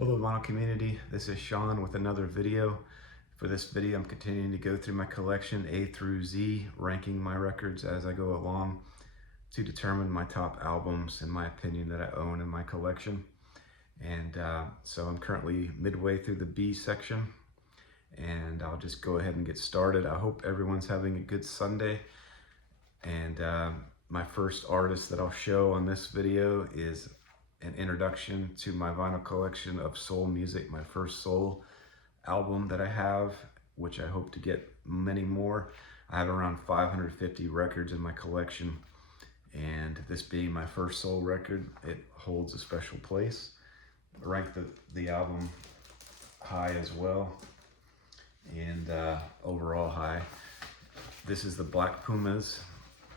Hello vinyl community, this is Sean with another video. For this video I'm continuing to go through my collection A through Z, ranking my records as I go along to determine my top albums in my opinion that I own in my collection. And so I'm currently midway through the B section and I'll just go ahead and get started. I hope everyone's having a good Sunday. And my first artist that I'll show on this video is an introduction to my vinyl collection of soul music, my first soul album that I have, which I hope to get many more. I have around 550 records in my collection, and this being my first soul record, it holds a special place. I rank the album high as well, and overall high. This is the Black Pumas,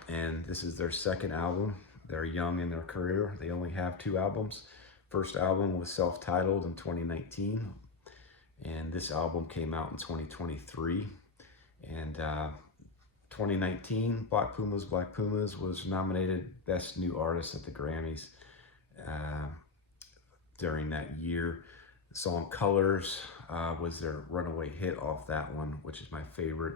and this is their second album. They're young in their career. They only have 2 albums. First album was self-titled in 2019, and this album came out in 2023. And 2019, Black Pumas was nominated Best New Artist at the Grammys during that year. The song Colors was their runaway hit off that one, which is my favorite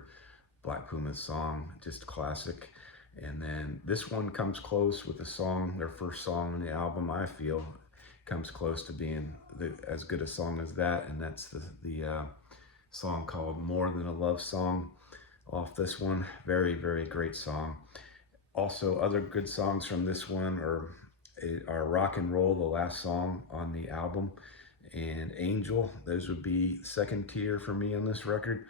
Black Pumas song, just a classic. And then this one comes close with the song, their first song on the album, I feel, comes close to being as good a song as that, and that's the song called More Than a Love Song off this one. Very, very great song. Also, other good songs from this one are Rock and Roll, the last song on the album, and Angel. Those would be second tier for me on this record.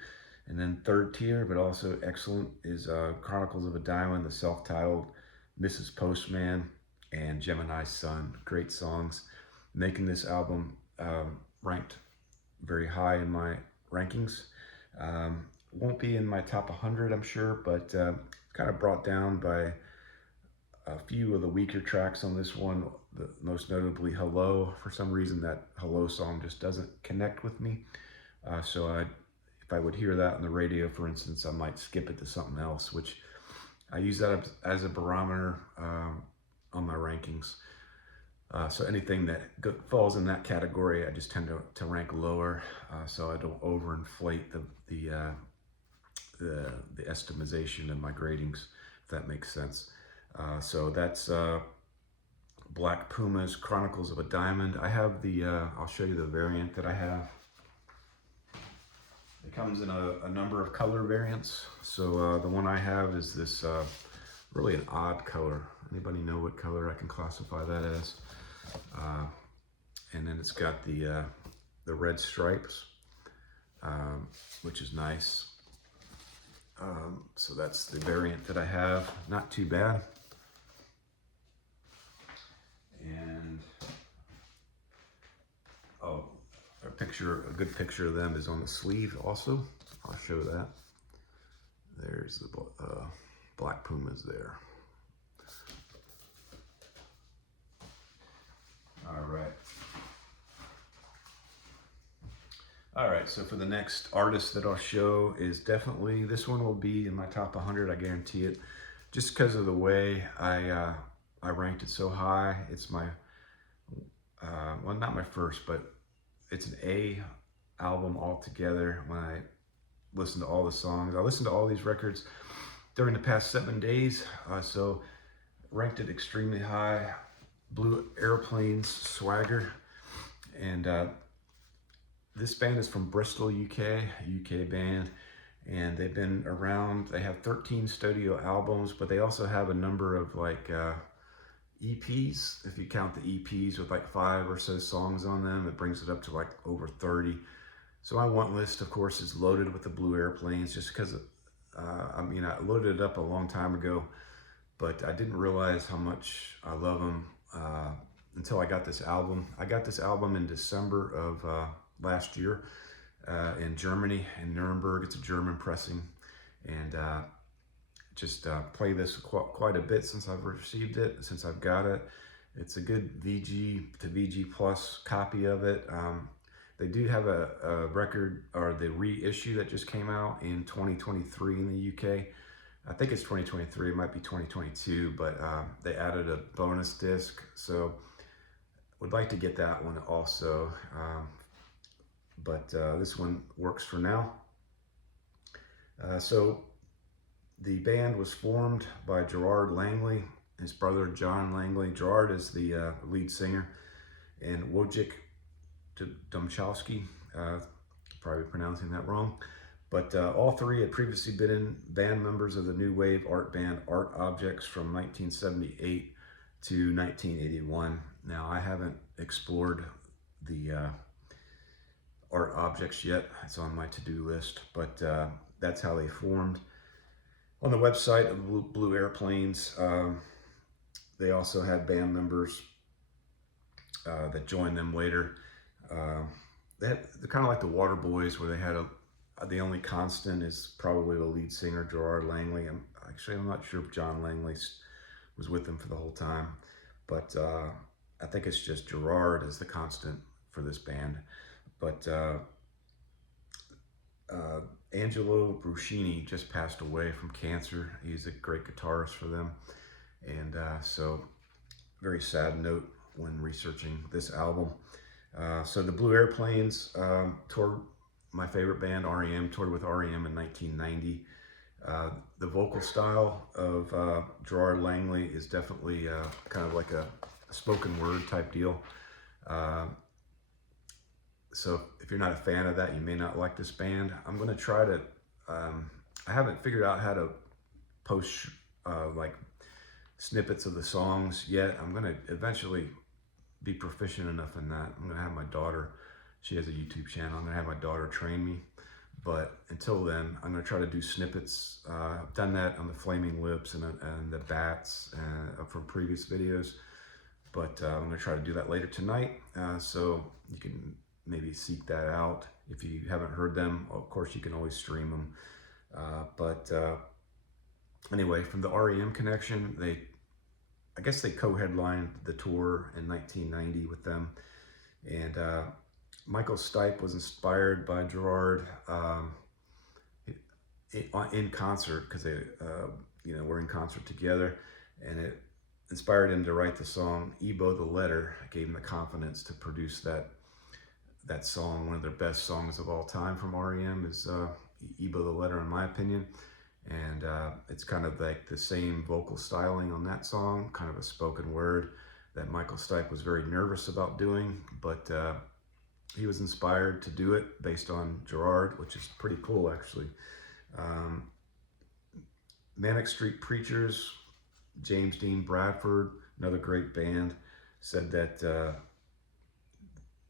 And then third tier, but also excellent, is Chronicles of a Diamond, the self-titled, Mrs. Postman, and Gemini's Son. Great songs, making this album ranked very high in my rankings. Won't be in my top 100, I'm sure, but kind of brought down by a few of the weaker tracks on this one, most notably Hello. For some reason, that Hello song just doesn't connect with me. If I would hear that on the radio, for instance, I might skip it to something else, which I use that as a barometer on my rankings. So anything that falls in that category, I just tend to rank lower, so I don't overinflate the estimation of my gradings, if that makes sense. So that's Black Pumas, Chronicles of a Diamond. I have I'll show you the variant that I have. It comes in a number of color variants. So the one I have is this really an odd color. Anybody know what color I can classify that as? And then it's got the red stripes, which is nice. So that's the variant that I have. Not too bad. And a good picture of them is on the sleeve also. I'll show that. There's the Black Pumas there. All right, so for the next artist that I'll show is definitely, this one will be in my top 100, I guarantee it. Just because of the way I ranked it so high. It's my, well, not my first, but it's an A album altogether. When I listen to all the songs, I listened to all these records during the past 7 days, so ranked it extremely high. Blue Aeroplanes, Swagger, and this band is from Bristol, UK band, and they've been around. They have 13 studio albums, but they also have a number of like EPs, if you count the EPs with like 5 or so songs on them. It brings it up to like over 30. So my want list, of course, is loaded with the Blue Aeroplanes, just because I loaded it up a long time ago, but I didn't realize how much I love them until I got this album. I got this album in December of last year in Germany, in Nuremberg. It's a German pressing, and just play this quite a bit since I've received it, since I've got it. It's a good VG to VG plus copy of it. They do have a record, or the reissue that just came out in 2023 in the UK. I think it's 2023, it might be 2022, but they added a bonus disc. So would like to get that one also, but this one works for now. So the band was formed by Gerard Langley, his brother John Langley. Gerard is the lead singer, and Wojciech Domchowski, probably pronouncing that wrong, but all three had previously been band members of the new wave art band Art Objects from 1978 to 1981. Now, I haven't explored the Art Objects yet. It's on my to-do list, but that's how they formed. On the website of Blue Aeroplanes, they also had band members that joined them later. They're kind of like the Water Boys, where they had the only constant is probably the lead singer, Gerard Langley. I'm not sure if John Langley was with them for the whole time, but I think it's just Gerard as the constant for this band. But Angelo Bruscini just passed away from cancer. He's a great guitarist for them, and so very sad note when researching this album. So the Blue Aeroplanes toured, my favorite band, REM, toured with REM in 1990. The vocal style of Gerard Langley is definitely kind of like a spoken word type deal. So if you're not a fan of that, you may not like this band. I'm going to try to, I haven't figured out how to post like snippets of the songs yet. I'm going to eventually be proficient enough in that. I'm going to have my daughter, she has a YouTube channel, I'm going to have my daughter train me. But until then, I'm going to try to do snippets. I've done that on the Flaming Lips and the Bats from previous videos. But I'm going to try to do that later tonight. So you can maybe seek that out. If you haven't heard them, of course, you can always stream them. But anyway, from the REM connection, I guess they co-headlined the tour in 1990 with them. And Michael Stipe was inspired by Gerard in concert, because they were in concert together, and it inspired him to write the song Ebo the Letter. It gave him the confidence to produce that song. One of their best songs of all time from REM is Ebo the Letter, in my opinion. And it's kind of like the same vocal styling on that song, kind of a spoken word that Michael Stipe was very nervous about doing, but he was inspired to do it based on Gerard, which is pretty cool, actually. Manic Street Preachers, James Dean Bradford, another great band, said that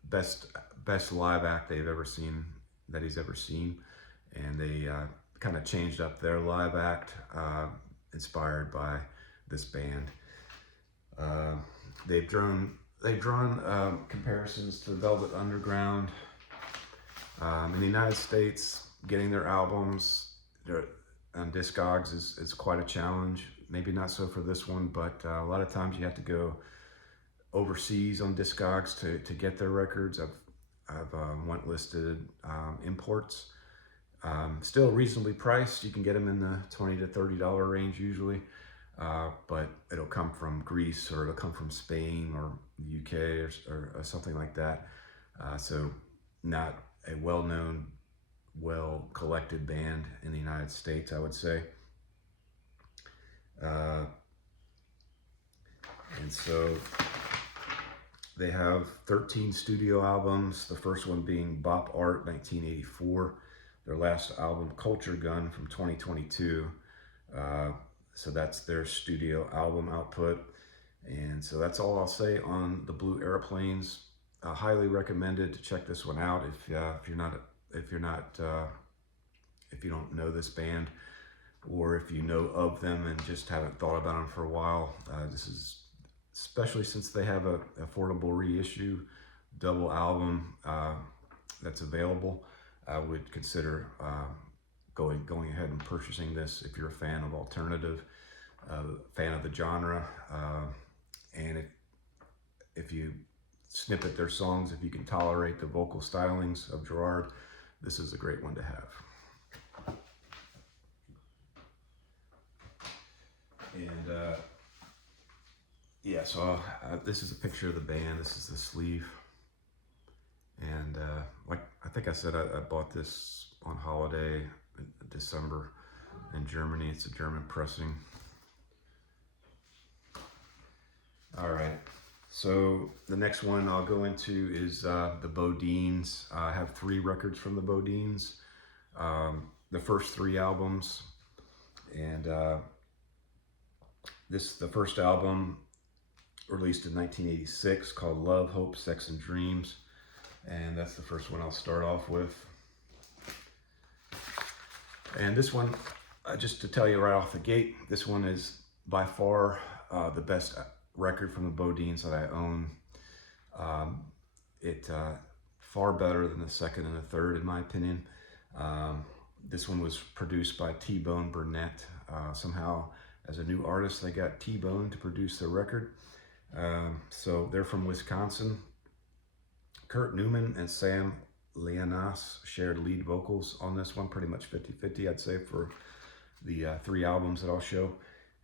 best live act they've ever seen, that he's ever seen, and they kind of changed up their live act, inspired by this band. They've drawn comparisons to Velvet Underground. In the United States, getting their albums on Discogs is quite a challenge. Maybe not so for this one, but a lot of times you have to go overseas on Discogs to get their records. I've whitelisted imports. Still reasonably priced. You can get them in the $20 to $30 range usually, but it'll come from Greece, or it'll come from Spain or the UK or something like that. So not a well-known, well-collected band in the United States, I would say. And so they have 13 studio albums, the first one being Bop Art 1984, their last album Culture Gun from 2022. So that's their studio album output. And so that's all I'll say on the Blue Aeroplanes. Highly recommended to check this one out if you don't know this band, or if you know of them and just haven't thought about them for a while. This is, especially since they have a affordable reissue double album that's available, I would consider going ahead and purchasing this if you're a fan of alternative, fan of the genre, and if you snippet their songs, if you can tolerate the vocal stylings of Gerard, this is a great one to have. And yeah, so this is a picture of the band. This is the sleeve. And like I think I said, I bought this on holiday in December in Germany. It's a German pressing. All right. So the next one I'll go into is the Bodeans. I have 3 records from the Bodeans. The first 3 albums, and the first album released in 1986 called Love, Hope, Sex, and Dreams, and that's the first one I'll start off with. And this one, just to tell you right off the gate, this one is by far the best record from the Bodeans that I own. It far better than the second and the third, in my opinion. This one was produced by T-Bone Burnett. Somehow, as a new artist, they got T-Bone to produce their record. So they're from Wisconsin. Kurt Newman and Sam Leonas shared lead vocals on this one, pretty much 50-50, I'd say, for the 3 albums that I'll show.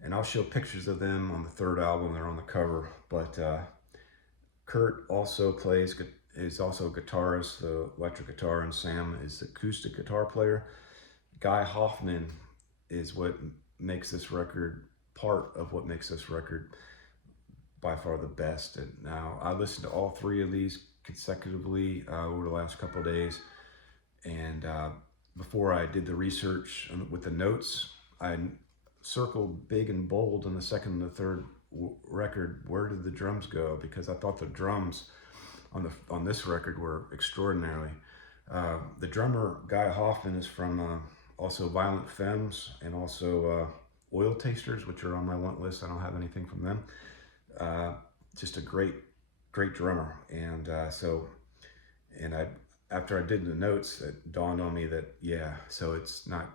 And I'll show pictures of them on the 3rd album. They're on the cover. But Kurt also is also a guitarist, the electric guitar, and Sam is the acoustic guitar player. Guy Hoffman is what makes this record, part of what makes this record by far the best. And now I listened to all 3 of these consecutively over the last couple of days, and before I did the research with the notes, I circled big and bold on the second and the third record, where did the drums go, because I thought the drums on this record were extraordinary. The drummer Guy Hoffman is from also Violent Femmes and also Oil Tasters, which are on my want list. I don't have anything from them. Just a great drummer. And after I did the notes, it dawned on me that, yeah, so it's not,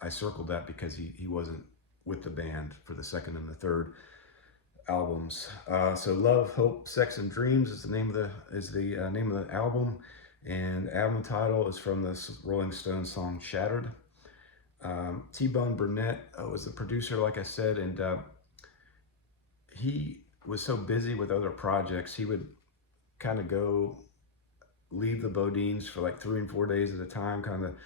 I circled that because he wasn't with the band for the second and the third albums. So Love, Hope, Sex, and Dreams is the name of the album, and the album title is from the Rolling Stones song Shattered. T-Bone Burnett was the producer, like I said, and he was so busy with other projects, he would kind of leave the Bodeans for like 3 and 4 days at a time, kind of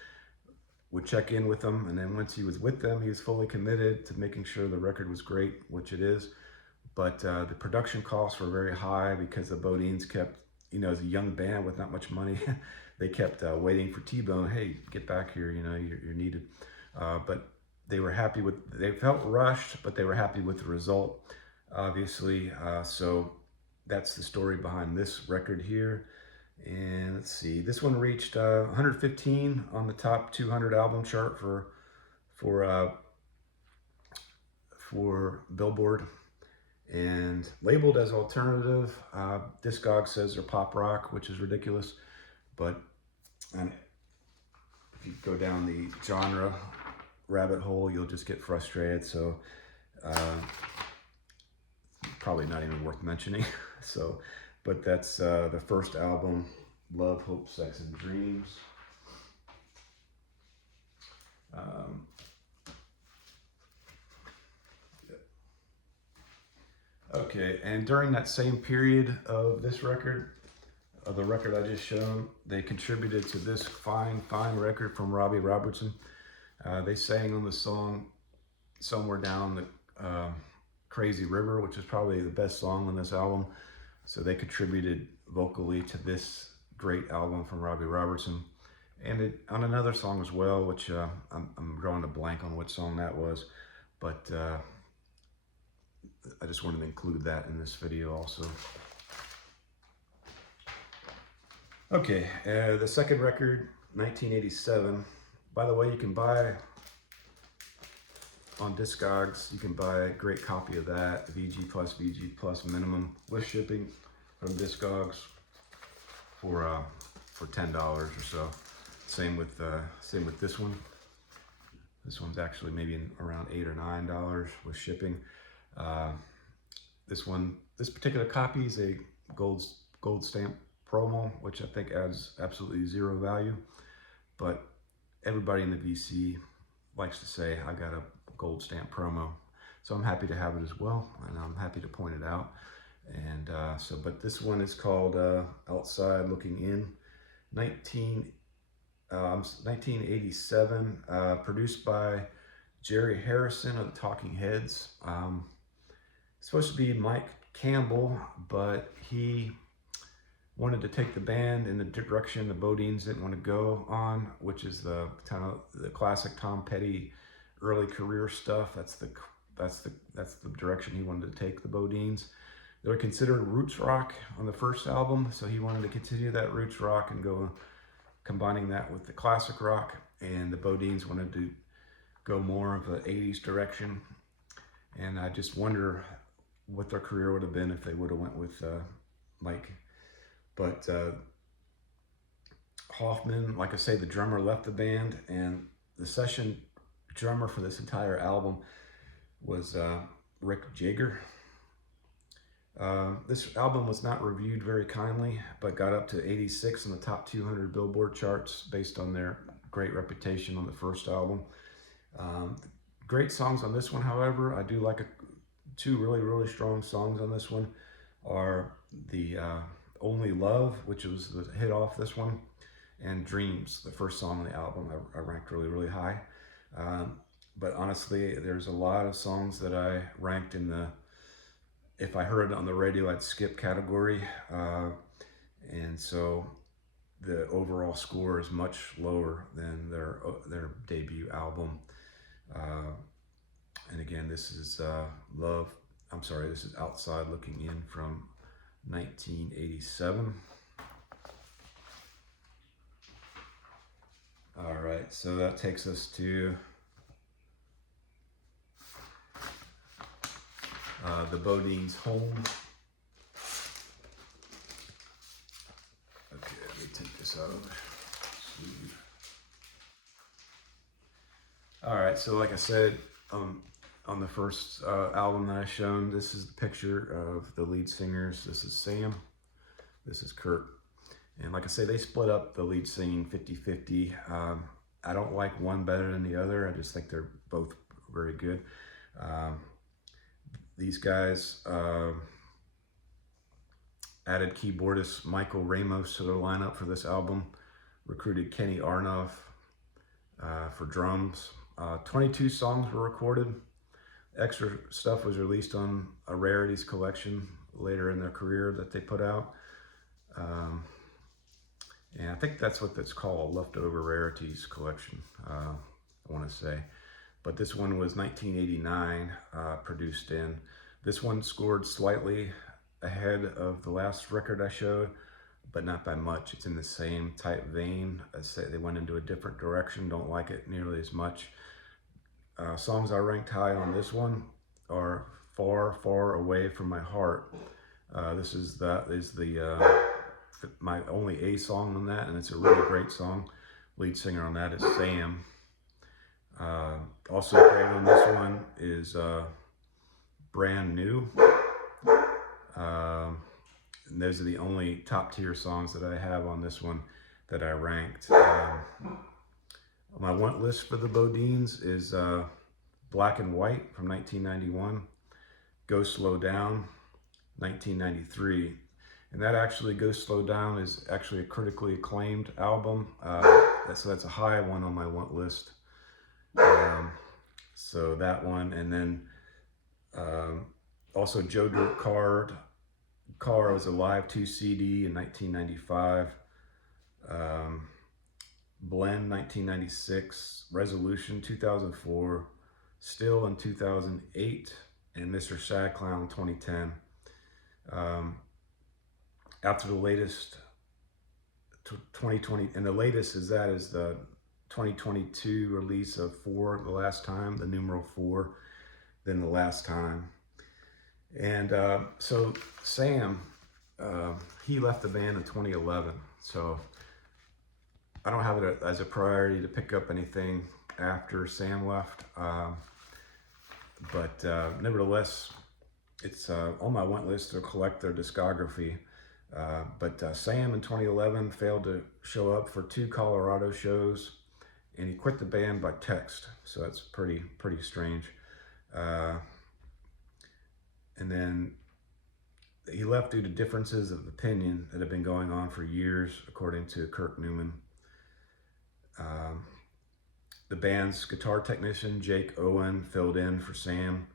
would check in with them, and then once he was with them, he was fully committed to making sure the record was great, which it is. But the production costs were very high because the Bodeans kept, as a young band with not much money, they kept waiting for T-Bone, hey, get back here, you're needed. But they felt rushed, but they were happy with the result, obviously. So that's the story behind this record here. And let's see, this one reached 115 on the top 200 album chart for Billboard, and labeled as alternative. Discogs says they're pop rock, which is ridiculous. But if you go down the genre rabbit hole, you'll just get frustrated. So probably not even worth mentioning. So, but that's the first album, Love, Hope, Sex, and Dreams. Okay, and during that same period of this record, of the record I just shown, they contributed to this fine record from Robbie Robertson. They sang on the song Somewhere Down the Crazy River, which is probably the best song on this album. So they contributed vocally to this great album from Robbie Robertson. And on another song as well, which I'm drawing a blank on what song that was, but I just wanted to include that in this video also. Okay, the second record, 1987. By the way, you can buy on Discogs, you can buy a great copy of that, VG plus minimum with shipping from Discogs for $10 or so. Same with this one. This one's actually maybe around $8 or $9 with shipping. This particular copy is a gold stamp promo, which I think adds absolutely zero value. But everybody in the VC likes to say, I got a gold stamp promo. So I'm happy to have it as well, and I'm happy to point it out. And but this one is called Outside Looking In, 1987, produced by Jerry Harrison of the Talking Heads. It's supposed to be Mike Campbell, but he wanted to take the band in the direction the Bodeans didn't want to go on, which is the kind of the classic Tom Petty early career stuff. That's the direction he wanted to take the Bodeans. They were considered roots rock on the first album, so he wanted to continue that roots rock and go combining that with the classic rock. And the Bodeans wanted to go more of an 80s direction. And I just wonder what their career would have been if they would have went with Mike. But Hoffman, like I say, the drummer left the band, and the session drummer for this entire album was Rick Jagger. This album was not reviewed very kindly, but got up to 86 in the top 200 Billboard charts based on their great reputation on the first album. Great songs on this one, however. I do like two really strong songs on this one are the Only Love, which was the hit off this one, and Dreams, the first song on the album. I ranked really high. But honestly, there's a lot of songs that I ranked in the, if I heard it on the radio, I'd skip category. And so the overall score is much lower than their debut album. And again, this is this is Outside Looking In from 1987. All right, so that takes us to the Bodeans' Home. Okay, let me take this out of the sleeve. All right, so like I said, on the first album that I shown, this is the picture of the lead singers. This is Sam, this is Kurt. And like I say, they split up the lead singing 50-50. I don't like one better than the other. I just think they're both very good. These guys added keyboardist Michael Ramos to their lineup for this album, recruited Kenny Arnoff for drums. 22 songs were recorded. Extra stuff was released on a Rarities collection later in their career that they put out. And I think that's what that's called, Leftover Rarities collection, I want to say. But this one was 1989 produced in. This one scored slightly ahead of the last record I showed, but not by much. It's in the same type vein. I say they went into a different direction, don't like it nearly as much. Songs I ranked high on this one are Far Away From My Heart. This is my only A song on that, and it's a really great song. Lead singer on that is Sam. Also great on this one is Brand New. And those are the only top tier songs that I have on this one that I ranked. My want list for the Bodeans is Black and White from 1991, Go Slow Down, 1993. And that actually, Go Slow Down, is actually a critically acclaimed album. So that's a high one on my want list. So that one, and then also Joe Dirt Car was a live 2 CD in 1995. Blend 1996, Resolution 2004, Still in 2008, and Mr. Sad Clown 2010. After the latest 2020, and the latest is the 2022 release of For the Last Time, the numeral 4, then The Last Time. And so Sam, he left the band in 2011, so I don't have it as a priority to pick up anything after Sam left, but nevertheless, it's on my want list to collect their discography. But Sam in 2011 failed to show up for 2 Colorado shows, and he quit the band by text, so that's pretty strange. And then he left due to differences of opinion that have been going on for years, according to Kirk Newman. The band's guitar technician, Jake Owen, filled in for Sam.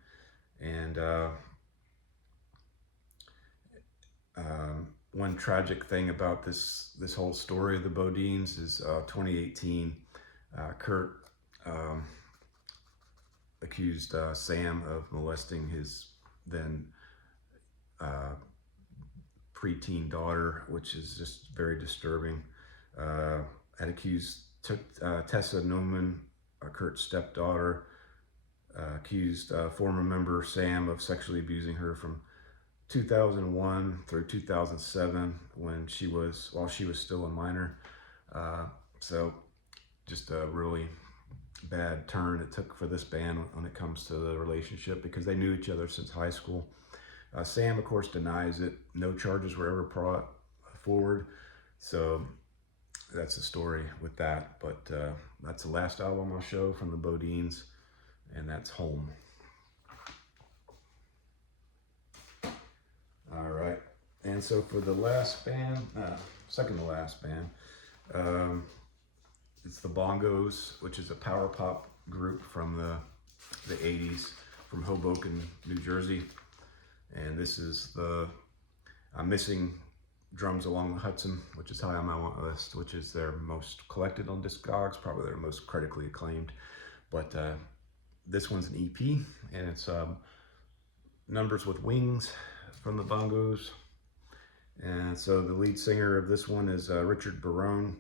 And one tragic thing about this whole story of the Bodeans is 2018, Kurt accused Sam of molesting his then preteen daughter, which is just very disturbing. Had accused Tessa Newman, Kurt's stepdaughter, accused former member Sam of sexually abusing her from 2001 through 2007 while she was still a minor. So just a really bad turn it took for this band when it comes to the relationship, because they knew each other since high school. Sam, of course, denies it. No charges were ever brought forward. So that's the story with that. But that's the last album I'll show from the Bodeans, and that's Home. All right. And so for the last band, second to last band, it's the Bongos, which is a power pop group from the 80s from Hoboken, New Jersey. And this is I'm missing Drums Along the Hudson, which is high on my want list, which is their most collected on Discogs, probably their most critically acclaimed. But this one's an EP, and it's Numbers with Wings from the Bongos. And so the lead singer of this one is Richard Barone,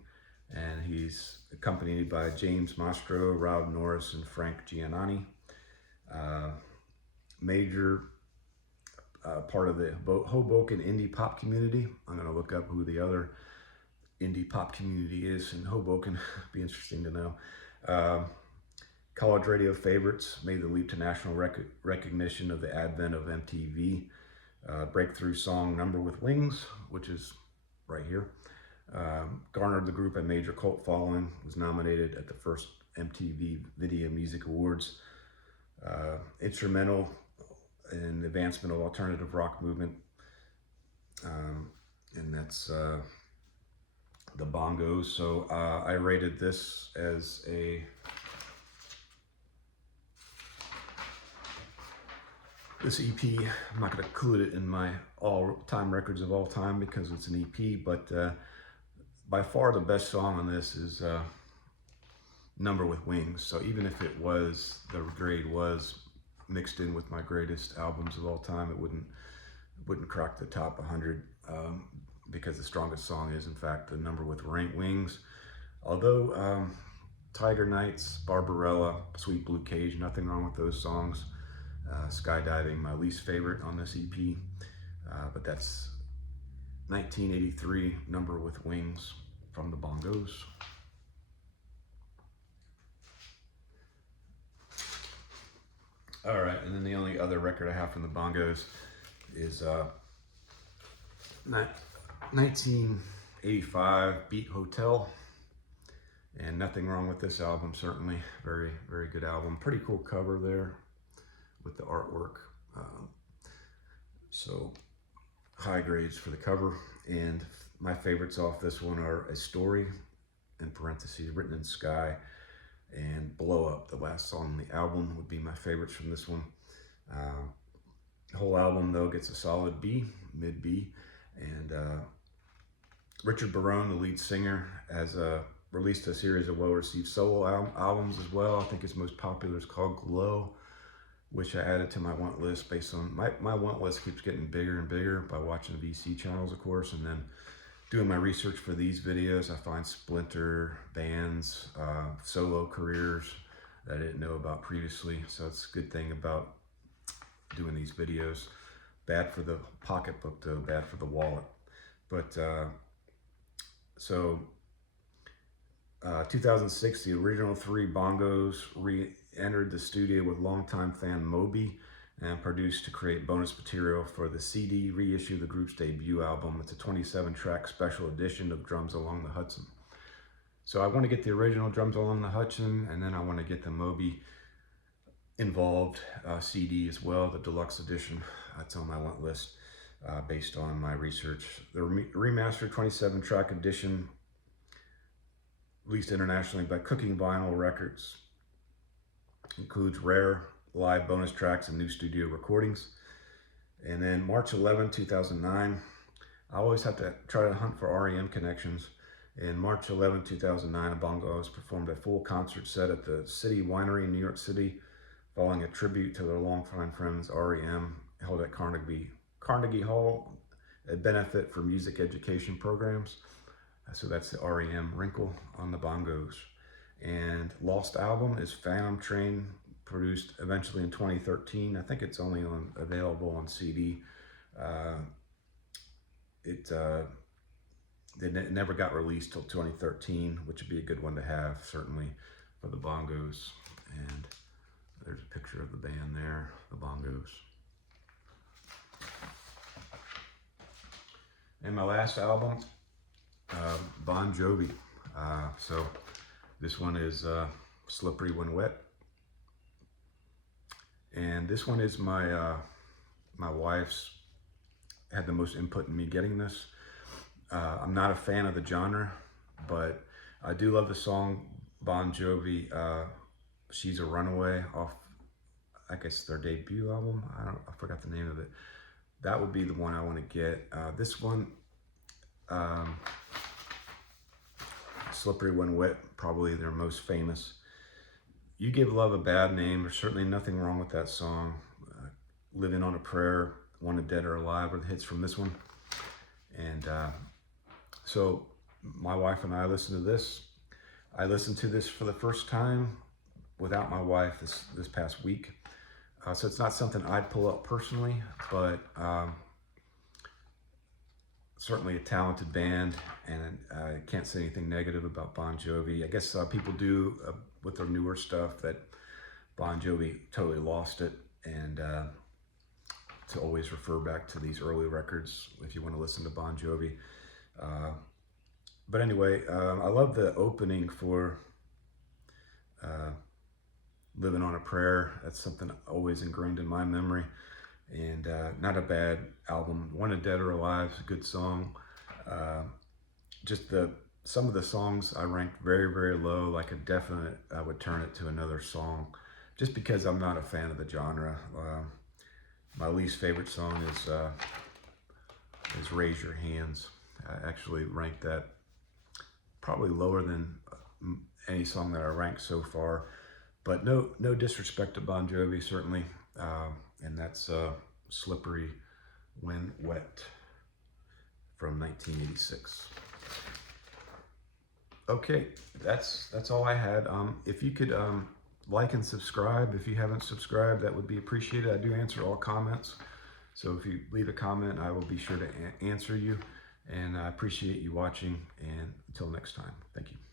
and he's accompanied by James Mastro, Rob Norris, and Frank Giannani. Major part of the Hoboken indie pop community. I'm going to look up who the other indie pop community is in Hoboken. Be interesting to know. College radio favorites, made the leap to national recognition of the advent of MTV. Breakthrough song Number with Wings, which is right here, garnered the group a major cult following, was nominated at the first MTV Video Music Awards. Instrumental in the advancement of alternative rock movement. And that's the Bongos. So I rated this as this EP, I'm not going to include it in my all-time records of all time because it's an EP, but by far the best song on this is Number with Wings. So even if it was, the grade was mixed in with my greatest albums of all time, it wouldn't crack the top 100 because the strongest song is in fact the Number with Wings. Although Tiger Nights, Barbarella, Sweet Blue Cage, nothing wrong with those songs. Skydiving, my least favorite on this EP, but that's 1983 Number with Wings from the Bongos. All right, and then the only other record I have from the Bongos is 1985 Beat Hotel, and nothing wrong with this album, certainly. Very, very good album. Pretty cool cover there with the artwork. So high grades for the cover. And my favorites off this one are A Story, in parentheses, Written in Sky, and Blow Up, the last song on the album, would be my favorites from this one. The whole album, though, gets a solid B, mid B. And Richard Barone, the lead singer, has released a series of well-received solo albums as well. I think his most popular is called Glow, which I added to my want list based on, my want list keeps getting bigger and bigger by watching VC channels, of course, and then doing my research for these videos. I find splinter bands, solo careers that I didn't know about previously. So it's a good thing about doing these videos. Bad for the pocketbook though, bad for the wallet. But 2006, the original three Bongos re-entered the studio with longtime fan Moby and produced to create bonus material for the CD reissue, the group's debut album. It's a 27-track special edition of Drums Along the Hudson. So I want to get the original Drums Along the Hudson, and then I want to get the Moby involved CD as well, the deluxe edition. That's on my want list based on my research. The remastered 27 track edition, released internationally by Cooking Vinyl Records, includes rare live bonus tracks and new studio recordings. And then March 11, 2009, I always have to try to hunt for REM connections. In March 11, 2009, Bongos performed a full concert set at the City Winery in New York City, following a tribute to their longtime friends REM, held at Carnegie Hall, a benefit for music education programs. So that's the REM wrinkle on the Bongos. And Lost Album is Phantom Train, produced eventually in 2013. I think it's only available on CD. It never got released till 2013, which would be a good one to have, certainly, for the Bongos. And there's a picture of the band there, the Bongos. And my last album, Bon Jovi. So this one is Slippery When Wet. And this one is my wife's, had the most input in me getting this. I'm not a fan of the genre, but I do love the song Bon Jovi, She's a Runaway, off, I guess, their debut album. I forgot the name of it. That would be the one I want to get. This one, Slippery When Wet, probably their most famous. You Give Love a Bad Name. There's certainly nothing wrong with that song. Living on a Prayer, Wanted Dead or Alive are the hits from this one. And so my wife and I listened to this. I listened to this for the first time without my wife this past week. So it's not something I'd pull up personally, but certainly a talented band, and I can't say anything negative about Bon Jovi. I guess people do with their newer stuff, that Bon Jovi totally lost it, and to always refer back to these early records if you want to listen to Bon Jovi. But anyway, I love the opening for Living on a Prayer. That's something always ingrained in my memory, and not a bad album. Wanted Dead or Alive is a good song. Just some of the songs I ranked very, very low, like a definite, I would turn it to another song, just because I'm not a fan of the genre. My least favorite song is Raise Your Hands. I actually ranked that probably lower than any song that I ranked so far, but no disrespect to Bon Jovi, certainly. And that's Slippery When Wet from 1986. Okay, that's all I had. If you could like and subscribe, if you haven't subscribed, that would be appreciated. I do answer all comments, so if you leave a comment, I will be sure to answer you. And I appreciate you watching, and until next time, thank you.